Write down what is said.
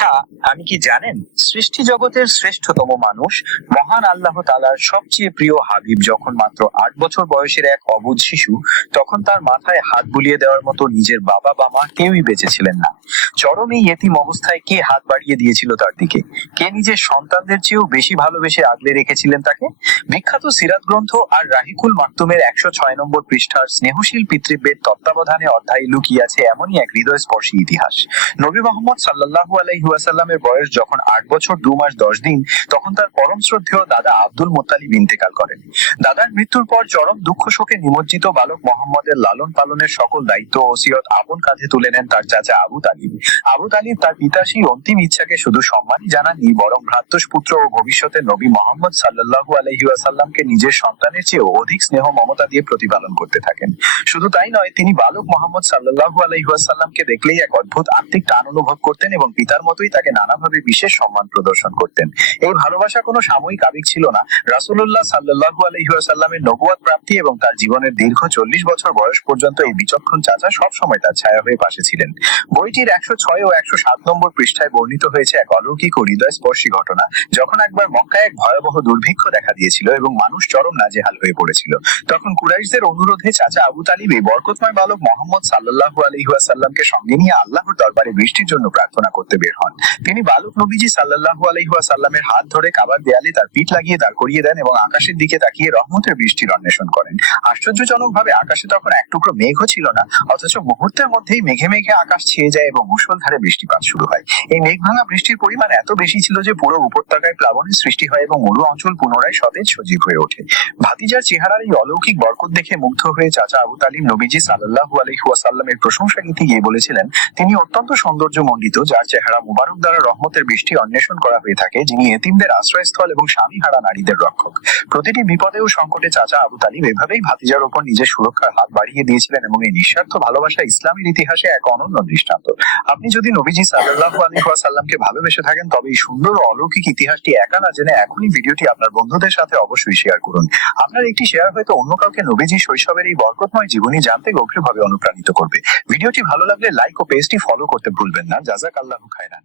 আচ্ছা, আমি কি জানেন সৃষ্টি জগতের শ্রেষ্ঠতম মানুষ মহান আল্লাহ তাআলার সবচেয়ে প্রিয় হাবিব যখন মাত্র 8 বছর বয়সের এক অবুঝ শিশু, তখন তার মাথায় হাত বুলিয়ে দেওয়ার মতো নিজের বাবা বা মা কেউই বেঁচে ছিলেন না। চরম এই এতিম অবস্থায় কে হাত বাড়িয়ে দিয়েছিল তার দিকে? কে নিজের সন্তানদের চেয়েও বেশি ভালোবেসে আগলে রেখেছিলেন তাকে? বিখ্যাত সিরাত গ্রন্থ আর রাহিকুল মাকতুমের 106 নম্বর পৃষ্ঠার স্নেহশীল পিতৃব্যের তত্ত্বাবধানে অধ্যায়ে লুকিয়ে আছে এমনই এক হৃদয়স্পর্শী ইতিহাস। নবী মোহাম্মদ সাল্লাল্লাহু আলাইহি ওয়াসাল্লামের বয়স যখন 8 বছর 2 মাস 10 দিন, তখন তার পরম শ্রদ্ধেয় দাদা আব্দুল মুত্তালিব ইন্তেকাল করেন। দাদার মৃত্যুর পর চরম দুঃখ শোকে নিমজ্জিত বালক মোহাম্মদের লালন পালনের সকল দায়িত্ব ও ওসিয়ত আপন কাঁধে তুলে নেন তার চাচা আবু তালিব। আবু তালিব তার পিতার সেই অন্তিম ইচ্ছাকে শুধু সম্মানই জানাননি, বরং ভ্রাতুষ্পুত্র ও ভবিষ্যতের নবী মোহাম্মদ সাল্লাল্লাহু আলাইহি ওয়াসাল্লামকে নিজের সন্তানের চেয়েও অধিক স্নেহ মমতা দিয়ে প্রতিপালন করতে থাকেন। শুধু তাই নয়, তিনি বালক মোহাম্মদ সাল্লাল্লাহু আলাইহি ওয়াসাল্লামকে দেখলেই এক অদ্ভুত আত্মিক টান অনুভব করতেন এবং পিতার মতোই তাকে নানাভাবে বিশেষ সম্মান প্রদর্শন করতেন। এই ভালোবাসা কোনো সাময়িক আবেগ ছিল না। রাসূলুল্লাহ সাল্লাল্লাহু আলাইহি ওয়াসাল্লামের নবুয়ত প্রাপ্তি এবং তার জীবনের দীর্ঘ 40 বছর বয়স পর্যন্ত এই বিচক্ষণ চাচা সব সময় তার ছায়া হয়ে পাশে ছিলেন। বইটির 106 ও 107 নম্বর পৃষ্ঠায় বর্ণিত হয়েছে এক অলৌকিক ও হৃদয়স্পর্শী ঘটনা, যখন একবার মক্কায় এক ভয়াবহ দুর্ভিক্ষ দেখা দিয়েছিল এবং মানুষ চরম নাজেহাল হয়ে পড়েছিল। তখন কুরাইশদের অনুরোধে চাচা আবু তালিব এই বরকতময় বালক মোহাম্মদ সাল্লাল্লাহু আলাইহি ওয়াসাল্লামকে সঙ্গে নিয়ে আল্লাহর দরবারে বৃষ্টির জন্য প্রার্থনা করতে বের হন। তিনি বালক নবীজি সাল্লাল্লাহু আলাইহি ওয়াসাল্লামের হাত ধরে কাবার দেয়ালে তার পিঠ লাগিয়ে দাঁড় করিয়ে দেন এবং আকাশের দিকে তাকিয়ে রহমতের বৃষ্টির অন্বেষণ করেন। আশ্চর্যজনকভাবে আকাশে তখন এক টুকরো মেঘও ছিল না, অথচ মুহূর্তের মধ্যেই মেঘে মেঘে আকাশ ছেয়ে যায় এবং মুষলধারে বৃষ্টিপাত শুরু হয়। এই মেঘ ভাঙা বৃষ্টির পরিমাণ এত বেশি ছিল যে পুরো উপত্যকায় প্লাবনের সৃষ্টি হয় এবং মরু অঞ্চল পুনরায় সতেজ সজীব হয়ে ওঠে। ভাতিজার চেহারার এই অলৌকিক বরকত দেখে মুগ্ধ হয়ে চাচা আবু তালিব নবীজি সাল্লাল্লাহু আলাইহি ওয়াসাল্লামের প্রশংসা গীতি গিয়ে বলেছিলেন, তিনি অত্যন্ত সৌন্দর্যমণ্ডিত, যার চেহারা মুবারক দ্বারা রহমতের বৃষ্টি অন্বেষণ করা হয়ে থাকে, যিনি এতিমদের আশ্রয়স্থল এবং স্বামীহারা নারীদের রক্ষক। প্রতিটি বিপদে ও সংকটে চাচা আবু তালিব এভাবেই ভাতিজার উপর নিজের সুরক্ষার হাত বাড়িয়ে দিয়েছিলেন এবং এই নিঃস্বার্থ ভালোবাসা ইসলামের ইতিহাসে এক অনন্য দৃষ্টান্ত। আপনি যদি নবীজি সাল্লাল্লাহু আলাইহি ওয়াসাল্লামকে ভালোবেসে থাকেন, তবে এই সুন্দর ও অলৌকিক ইতিহাসটি একা না জেনে এখনই ভিডিওটি আপনার বন্ধুদের সাথে অবশ্যই শেয়ার করুন। আপনার একটি শেয়ার হয়তো অন্য কাউকে নবীজি শৈশবের এই বরকতময় জীবনী জানতে গভীরভাবে অনুপ্রাণিত করবে। ভিডিওটি ভালো লাগলে লাইক ও পেজটি ফলো করতে ভুলবেন না। জাযাকাল্লাহু খায়রান।